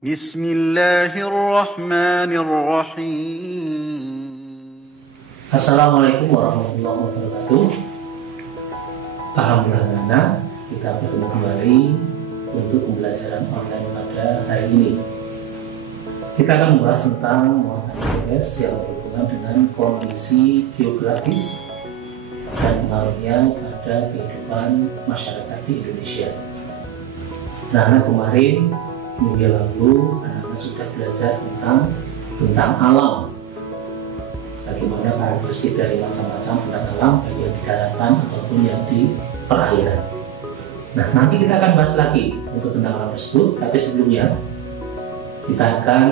بسم الله الرحمن الرحيم. Assalamualaikum warahmatullahi wabarakatuh. Alhamdulillah, kita bertemu kembali untuk pembelajaran online pada hari ini. Kita akan membahas tentang muatan IPS yang berhubungan dengan kondisi geografis dan pengaruhnya pada kehidupan masyarakat di Indonesia. Nah, kemarin minggu lalu anak-anak sudah belajar tentang alam, bagaimana karakteristik dari macam-macam benda alam, baik yang di daratan ataupun yang di perairan. Nah, nanti kita akan bahas lagi untuk tentang alam tersebut, tapi sebelumnya kita akan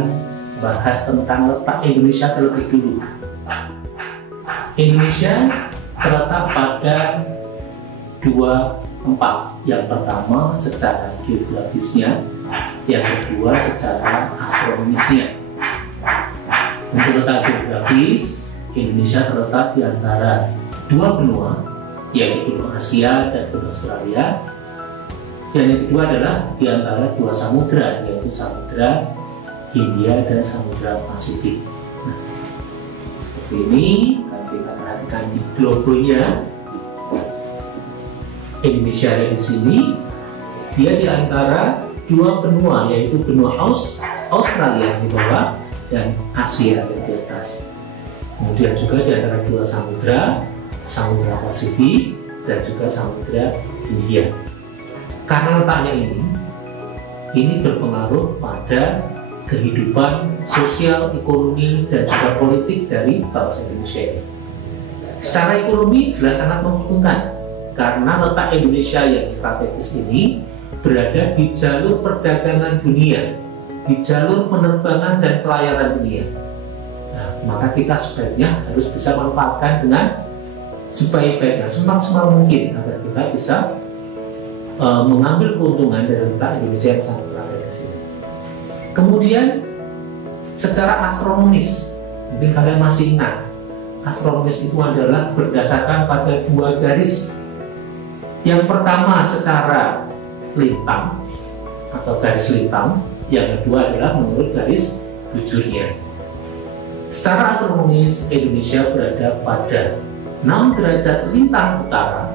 bahas tentang letak Indonesia terlebih dulu. Indonesia terletak pada dua tempat. Yang pertama secara geografisnya, yang kedua secara astronomisnya. Untuk letak geografis, Indonesia terletak di antara dua benua, yaitu benua Asia dan benua Australia. Dan yang kedua adalah di antara dua samudra, yaitu Samudra Hindia dan Samudra Pasifik. Nah, seperti ini, kalau kita perhatikan di globonya, Indonesia ada di sini. Dia di antara dua benua, yaitu benua Australia di bawah dan Asia di atas. Kemudian juga di antara dua samudra, Samudra Pasifik dan juga Samudra Hindia. Karena letaknya ini berpengaruh pada kehidupan sosial, ekonomi, dan juga politik dari bangsa Indonesia ini. Secara ekonomi jelas sangat menguntungkan, karena letak Indonesia yang strategis ini berada di jalur perdagangan dunia, di jalur penerbangan dan pelayaran dunia. Nah, maka kita sebaiknya harus bisa manfaatkan dengan sebaik-baiknya, semaksimal mungkin, agar kita bisa mengambil keuntungan dari letak Indonesia yang sangat strategis ini. Kemudian secara astronomis, mungkin kalian masih ingat, astronomis itu adalah berdasarkan pada dua garis. Yang pertama secara lintang atau garis lintang, yang kedua adalah menurut garis bujurnya. Secara astronomis, Indonesia berada pada 6 derajat lintang utara.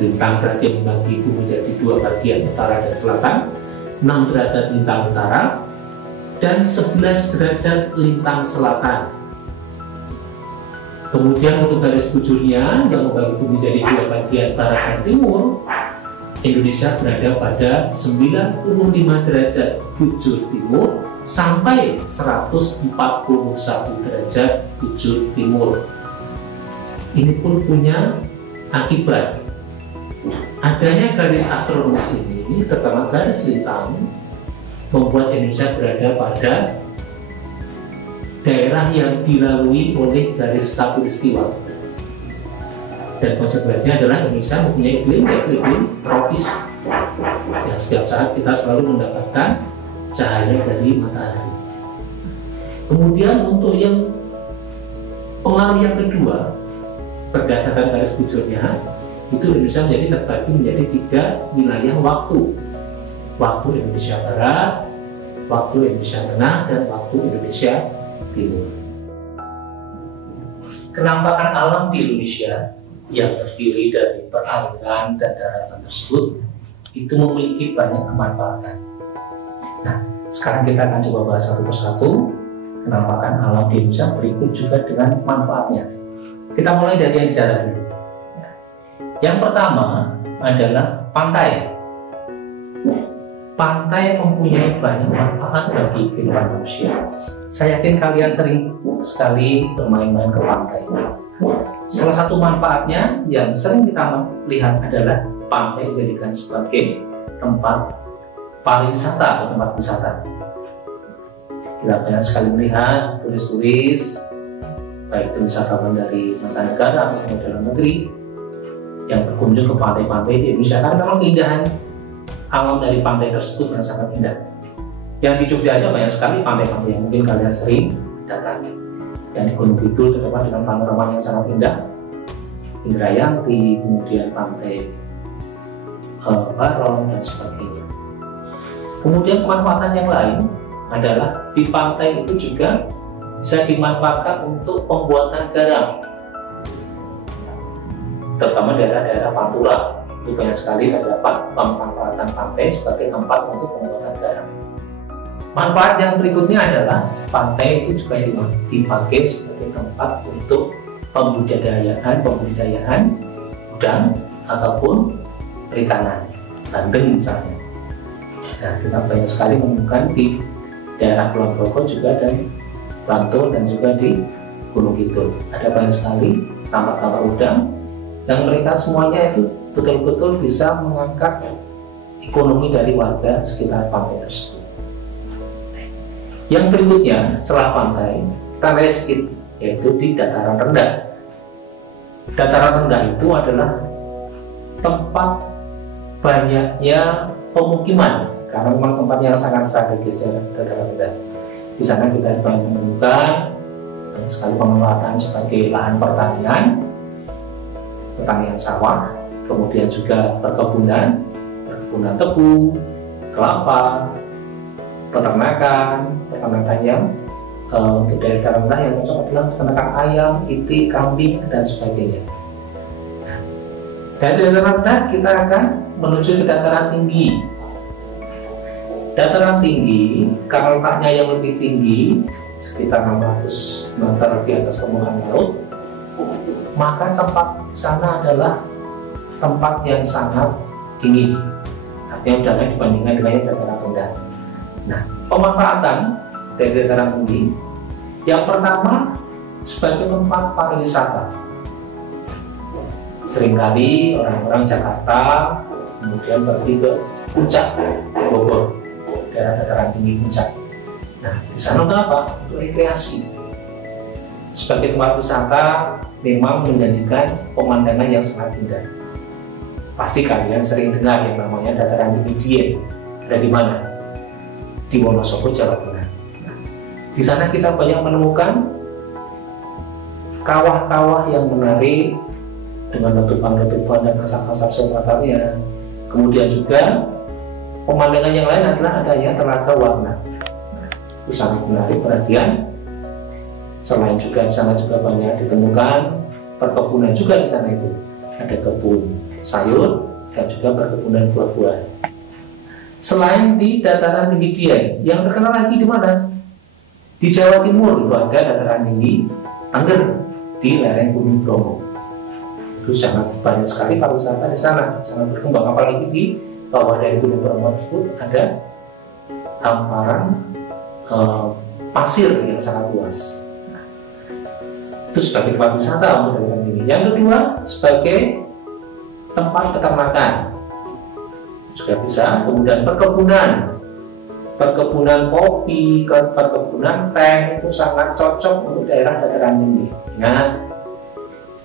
Lintang berarti membagi bumi menjadi dua bagian, utara dan selatan. 6 derajat lintang utara dan 11 derajat lintang selatan. Kemudian untuk garis bujurnya yang membagi bumi menjadi dua bagian, barat dan timur, Indonesia berada pada 95 derajat bujur timur sampai 141 derajat bujur timur. Ini pun punya akibat. Adanya garis astronomis ini, terutama garis lintang, membuat Indonesia berada pada daerah yang dilalui oleh garis khatulistiwa. Dan konsekuensinya adalah Indonesia mempunyai iklim tropis, yang setiap saat kita selalu mendapatkan cahaya dari matahari. Kemudian untuk yang pengaruh yang kedua, berdasarkan garis bujurnya, itu Indonesia terbagi menjadi 3 wilayah waktu. Waktu Indonesia Barat, waktu Indonesia Tengah, dan waktu Indonesia Timur. Kenampakan alam di Indonesia yang terdiri dari perairan dan daratan tersebut itu memiliki banyak kemanfaatan. Nah, sekarang kita akan coba bahas satu persatu kenampakan alam di Indonesia, berikut juga dengan manfaatnya. Kita mulai dari yang di darat dulu. Yang pertama adalah pantai. Pantai mempunyai banyak manfaat bagi kehidupan manusia. Saya yakin kalian sering sekali bermain-main ke pantai. Salah satu manfaatnya yang sering kita lihat adalah pantai dijadikan sebagai tempat pariwisata atau tempat wisata. Kita banyak sekali melihat turis-turis, baik itu wisatawan dari mancanegara maupun dalam negeri, yang berkunjung ke pantai-pantai di Indonesia, karena memang keindahan alam dari pantai tersebut yang sangat indah. Yang di Jogja aja banyak sekali pantai-pantai yang mungkin kalian sering datangi. Yang di Gunung Kidul terdapat dengan panorama yang sangat indah, Indrayanti, kemudian pantai Barong dan sebagainya. Kemudian pemanfaatan yang lain adalah di pantai itu juga bisa dimanfaatkan untuk pembuatan garam, terutama daerah-daerah pantura. Itu banyak sekali terdapat pemanfaatan pantai sebagai tempat untuk pembuatan garam. Manfaat yang berikutnya adalah pantai itu juga dipakai sebagai tempat untuk pembudidayaan udang ataupun perikanan, bandeng misalnya. Nah, kita banyak sekali menemukan di daerah Kulon Progo juga dan Bantul dan juga di Gunung Kidul. Ada banyak sekali tambak-tambak udang yang mereka semuanya itu betul-betul bisa mengangkat ekonomi dari warga sekitar pantai tersebut. Yang berikutnya setelah pantai, kita lihat sedikit, yaitu di dataran rendah. Dataran rendah itu adalah tempat banyaknya pemukiman, karena memang tempat yang sangat strategis di dataran rendah. Di sana kita banyak menemukan banyak sekali pemanfaatan sebagai lahan pertanian sawah, kemudian juga perkebunan tebu, kelapa, peternakan yang untuk daerah rendah yang cocok adalah peternakan ayam, itik, kambing, dan sebagainya. Dari dataran rendah kita akan menuju ke dataran tinggi. Dataran tinggi karena letaknya yang lebih tinggi, sekitar 600 meter di atas permukaan laut, maka tempat di sana adalah tempat yang sangat dingin, artinya udara dibandingkan dengan dataran rendah. Nah, pemanfaatan dari dataran tinggi yang pertama sebagai tempat pariwisata. Seringkali orang-orang Jakarta kemudian pergi ke Puncak, Bogor, daerah dataran tinggi Puncak. Nah, di sana untuk apa? Untuk rekreasi. Sebagai tempat wisata memang menjanjikan pemandangan yang sangat indah. Pasti kalian sering dengar yang namanya dataran tinggi Dieng. Ada di mana? Di Wonosobo, Jawa Tengah. Nah, di sana kita banyak menemukan kawah-kawah yang menarik dengan letupan-letupan dan asap-asap sekitarnya. Kemudian juga pemandangan yang lain adalah adanya Telaga Warna. Nah, itu sangat menarik perhatian. Selain juga di sana juga banyak ditemukan perkebunan juga di sana itu. Ada kebun sayur dan juga perkebunan buah-buahan. Selain di dataran tinggi Dieng, yang terkenal lagi di mana? Di Jawa Timur itu ada dataran tinggi Tengger di lereng Gunung Bromo. Itu sangat banyak sekali pariwisata di sana, sangat berkembang. Apalagi di bawah dari Gunung Bromo tersebut ada hamparan pasir yang sangat luas. Itu sebagai tempat wisata untuk dataran tinggi. Yang kedua sebagai tempat peternakan juga bisa. Kemudian perkebunan kopi, perkebunan teh itu sangat cocok untuk daerah dataran tinggi. Nah,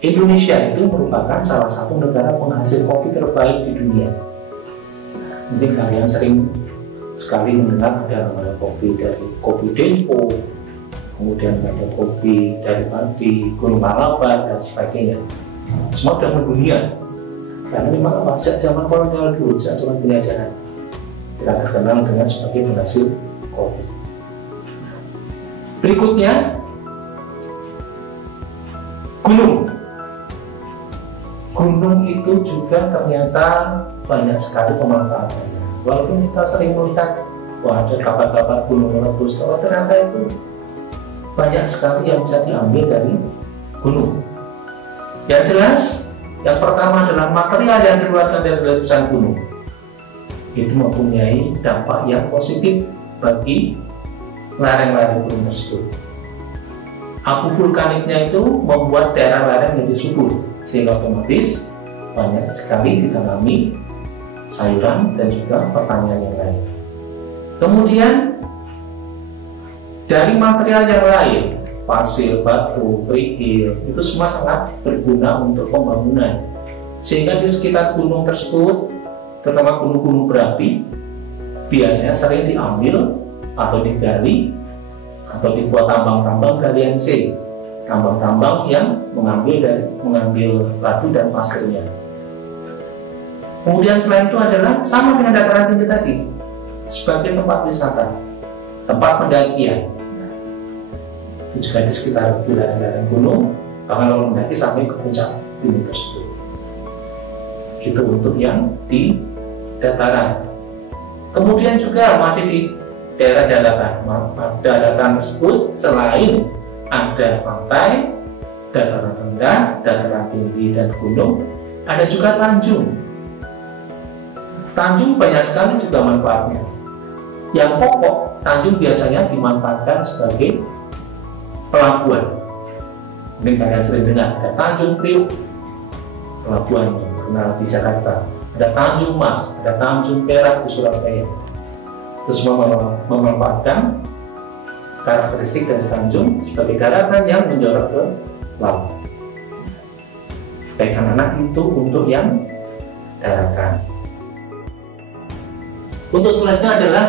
Indonesia itu merupakan salah satu negara penghasil kopi terbaik di dunia. Mungkin kalian sering sekali mendengar ada namanya kopi dari Kopi Dempo, kemudian ada kopi dari Gunung Malabar dan sebagainya. Semua sudah mendunia. Karena memang apa? Sejak zaman kolonial dulu, sejak zaman penjajahan, kita terkenal dengan sebagai penghasil kopi. Berikutnya, gunung. Gunung itu juga ternyata banyak sekali pemanfaatannya. Walaupun kita sering melihat, wah ada kabar-kabar gunung meletus, kalau ternyata itu banyak sekali yang bisa diambil dari gunung. Yang jelas, yang pertama adalah material yang dikeluarkan dari letusan gunung itu mempunyai dampak yang positif bagi lereng-lereng gunung tersebut. Abu vulkaniknya itu membuat daerah lereng menjadi subur, sehingga otomatis banyak sekali ditanami sayuran dan juga pertanian yang lain. Kemudian dari material yang lain, pasir, batu, kerikil, itu semua sangat berguna untuk pembangunan. Sehingga di sekitar gunung tersebut, terutama gunung-gunung berapi, biasanya sering diambil atau digali atau dibuat tambang-tambang galian C, tambang-tambang yang mengambil batu dan pasirnya. Kemudian selain itu adalah sama dengan dataran tinggi tadi, sebagai tempat wisata, tempat pendakian. Itu juga di sekitar wilayah gunung, bahkan kalau mendaki sampai ke puncak gunung tersebut. Itu untuk yang di dataran. Kemudian juga masih di daerah daratan. Daratan tersebut selain ada pantai, dataran rendah, dataran tinggi, dan gunung, ada juga tanjung. Tanjung banyak sekali juga manfaatnya. Yang pokok, tanjung biasanya dimanfaatkan sebagai pelabuhan. Mungkin kalian sering dengar, ada Tanjung Priok, pelabuhan yang terkenal di Jakarta. Ada Tanjung Mas, ada Tanjung Perak di Surabaya. Itu semua memanfaatkan karakteristik dari tanjung sebagai daratan yang menjorok ke laut. Baik anak-anak itu untuk yang daratan. Untuk selanjutnya adalah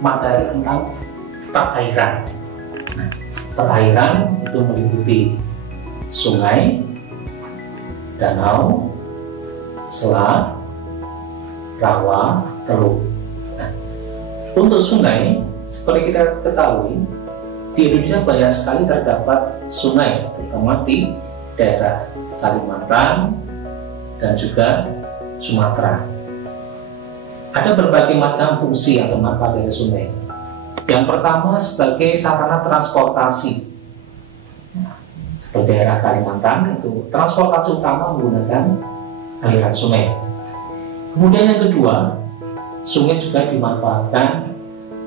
materi tentang perairan. Nah, perairan itu meliputi sungai, danau, selat, rawa, teluk. Nah, untuk sungai, seperti kita ketahui, di Indonesia banyak sekali terdapat sungai, terutama di daerah Kalimantan dan juga Sumatera. Ada berbagai macam fungsi atau manfaat dari sungai. Yang pertama sebagai sarana transportasi. Seperti daerah Kalimantan itu transportasi utama menggunakan aliran sungai. Kemudian yang kedua, sungai juga dimanfaatkan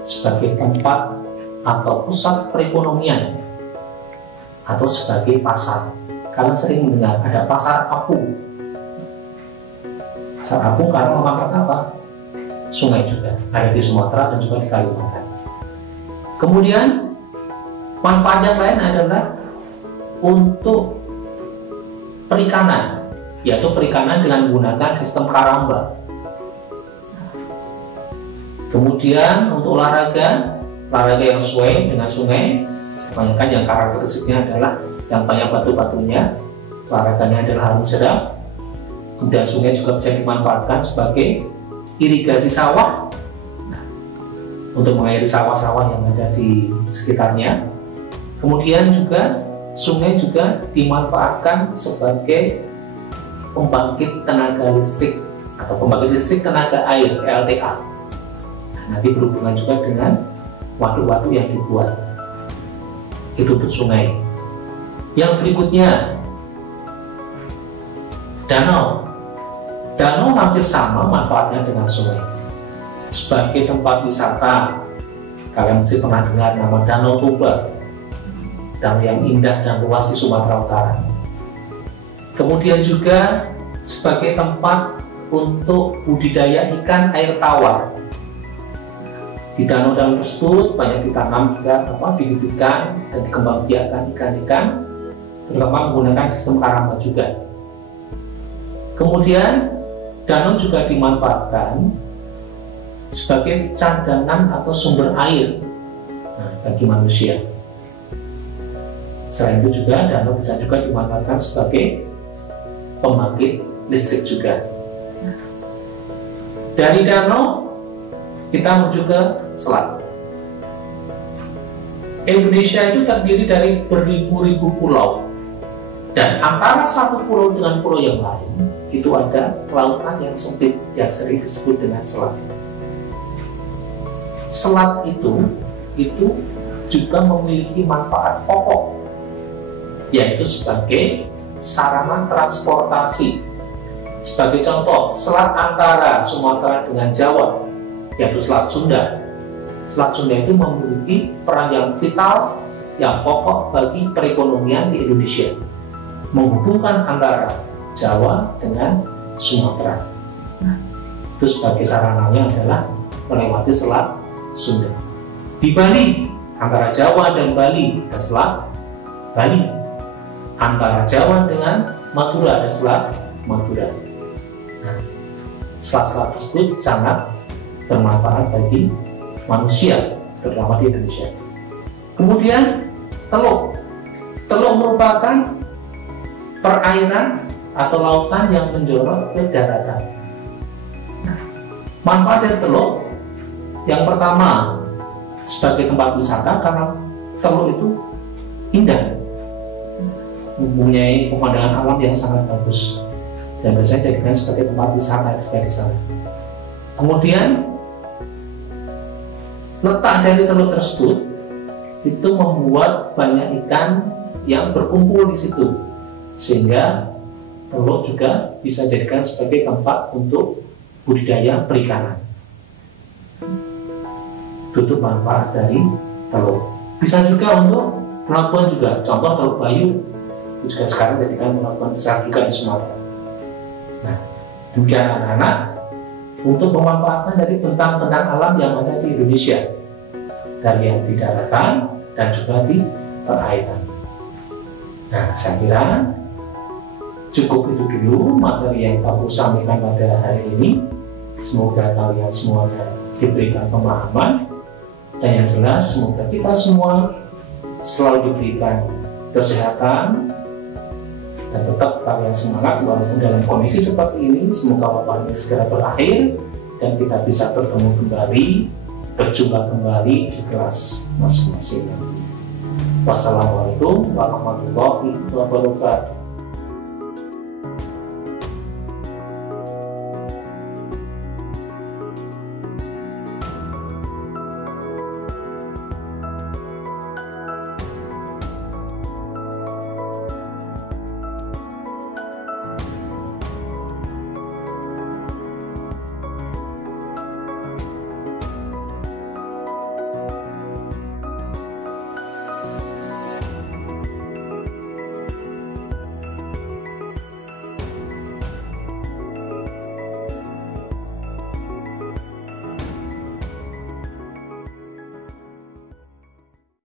sebagai tempat atau pusat perekonomian atau sebagai pasar. Kalian sering mendengar ada pasar apung. Pasar apung karena memanfaatkan apa? Sungai juga ada di Sumatera dan juga di Kalimantan. Kemudian manfaat yang lain adalah untuk perikanan, yaitu perikanan dengan menggunakan sistem karamba. Kemudian untuk olahraga yang sesuai dengan sungai, kebanyakan yang karakteristiknya adalah yang banyak batu-batunya, olahraganya adalah arung jeram. Kemudian sungai juga bisa dimanfaatkan sebagai irigasi sawah, untuk mengairi sawah-sawah yang ada di sekitarnya. Kemudian juga sungai juga dimanfaatkan sebagai pembangkit tenaga listrik atau pembangkit listrik tenaga air (PLTA). Nanti berhubungan juga dengan waduk-waduk yang dibuat. Itu untuk sungai. Yang berikutnya, danau. Danau hampir sama manfaatnya dengan sungai. Sebagai tempat wisata, kalian mesti pernah dengar nama Danau Toba, danau yang indah dan luas di Sumatera Utara. Kemudian juga sebagai tempat untuk budidaya ikan air tawar. Di danau-danau tersebut banyak ditanam juga bibit-ikan dan dikembangbiakkan ikan-ikan, terutama menggunakan sistem karamba juga. Kemudian danau juga dimanfaatkan sebagai cadangan atau sumber air bagi manusia. Selain itu juga danau bisa juga dimanfaatkan sebagai pembangkit listrik juga. Dari danau kita menuju ke selat. Indonesia itu terdiri dari beribu-ribu pulau, dan antara satu pulau dengan pulau yang lain itu ada lautan yang sempit yang sering disebut dengan selat. Selat itu juga memiliki manfaat pokok, yaitu sebagai sarana transportasi. Sebagai contoh, selat antara Sumatera dengan Jawa, yaitu Selat Sunda. Selat Sunda itu memiliki peran yang vital, yang pokok bagi perekonomian di Indonesia, menghubungkan antara Jawa dengan Sumatera. Itu sebagai sarananya adalah melewati Selat Sunda. Di Bali, antara Jawa dan Bali ada Selat Bali. Antara Jawa dengan Madura ada Selat Madura. Selat-selat tersebut sangat bermanfaat bagi manusia, terutama di Indonesia. Kemudian teluk. Teluk merupakan perairan atau lautan yang menjorok ke daratan. Manfaat dari teluk Yang pertama, sebagai tempat wisata karena Teluk itu indah, mempunyai pemandangan alam yang sangat bagus, dan biasanya jadikan sebagai tempat wisata juga di sana. Kemudian letak dari teluk tersebut itu membuat banyak ikan yang berkumpul di situ, sehingga teluk juga bisa jadikan sebagai tempat untuk budidaya perikanan. Itu manfaat dari teluk. Bisa juga untuk pelabuhan juga, contoh Teluk Bayu itu juga sekarang jadikan pelabuhan besar juga di Sumatera. Nah, demikian anak-anak untuk pemanfaatan dari bentang-bentang alam yang ada di Indonesia, dari yang di daratan dan juga di perairan. Nah, saya kira cukup itu dulu materi yang aku sampaikan pada hari ini. Semoga kalian semuanya diberikan pemahaman, dan yang jelas semoga kita semua selalu diberikan kesehatan dan tetap kalian semangat walaupun dalam kondisi seperti ini. Semoga wabah ini segera berakhir dan kita bisa bertemu kembali, berjumpa kembali di kelas masing-masing. Wassalamualaikum warahmatullahi wabarakatuh.